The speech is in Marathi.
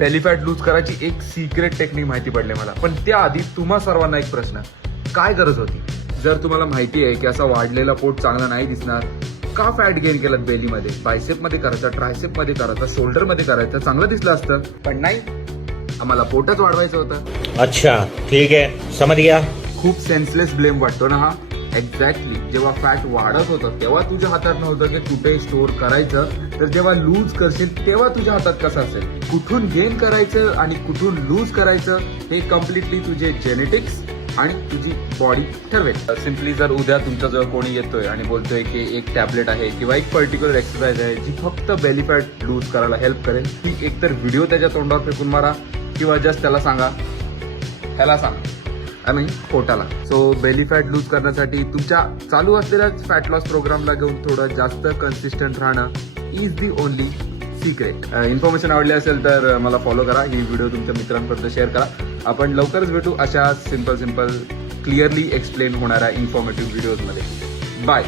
बेली फॅट लूज करायची एक सिक्रेट टेक्निक माहिती पडली मला. पण त्याआधी तुम्हा सर्वांना एक प्रश्न, काय गरज होती? जर तुम्हाला माहिती आहे की असा वाढलेला पोट चांगला नाही दिसणार, का फॅट गेन केलं बेलीमध्ये? बायसेप मध्ये करायचं, ट्रायसेप मध्ये करायचं, शोल्डर मध्ये करायचं, चांगलं दिसलं असतं. पण नाही, आम्हाला पोटच वाढवायचं होतं. अच्छा ठीक आहे, समज गया. खूप सेन्सलेस ब्लेम वाटतो ना हा? एक्झॅक्टली. जेव्हा फॅट वाढत होतं तेव्हा तुझ्या हातात नव्हतं की कुठे स्टोअर करायचं, तर जेव्हा लूज करशील तेव्हा तुझ्या हातात कसं असेल. कुठून गेन करायचं आणि कुठून लूज करायचं हे कम्प्लिटली तुझे जेनेटिक्स आणि तुझी बॉडी ठरवेल. सिम्पली जर उद्या तुमच्याजवळ कोणी येतोय आणि बोलतोय की एक टॅबलेट आहे किंवा एक पर्टिक्युलर एक्सरसाइज आहे जी फक्त बेली फॅट लूज करायला हेल्प करेल, ती एकतर व्हिडिओ त्याच्या तोंडावर फेकून मारा किंवा जस्ट त्याला सांगा, ह्याला सांगा, आय मीन पोटाला. सो बेली फॅट लूज करण्यासाठी तुमच्या चालू असलेल्या फॅट लॉस प्रोग्रामला घेऊन थोडं जास्त कन्सिस्टंट राहणं is the only secret. Information आवडली असेल तर मला फॉलो करा, ही व्हिडिओ तुमच्या मित्रांपर्यंत शेअर करा. आपण लवकरच भेटू अशा सिम्पल क्लिअरली एक्सप्लेन होणाऱ्या इन्फॉर्मेटिव्ह व्हिडिओजमध्ये. बाय.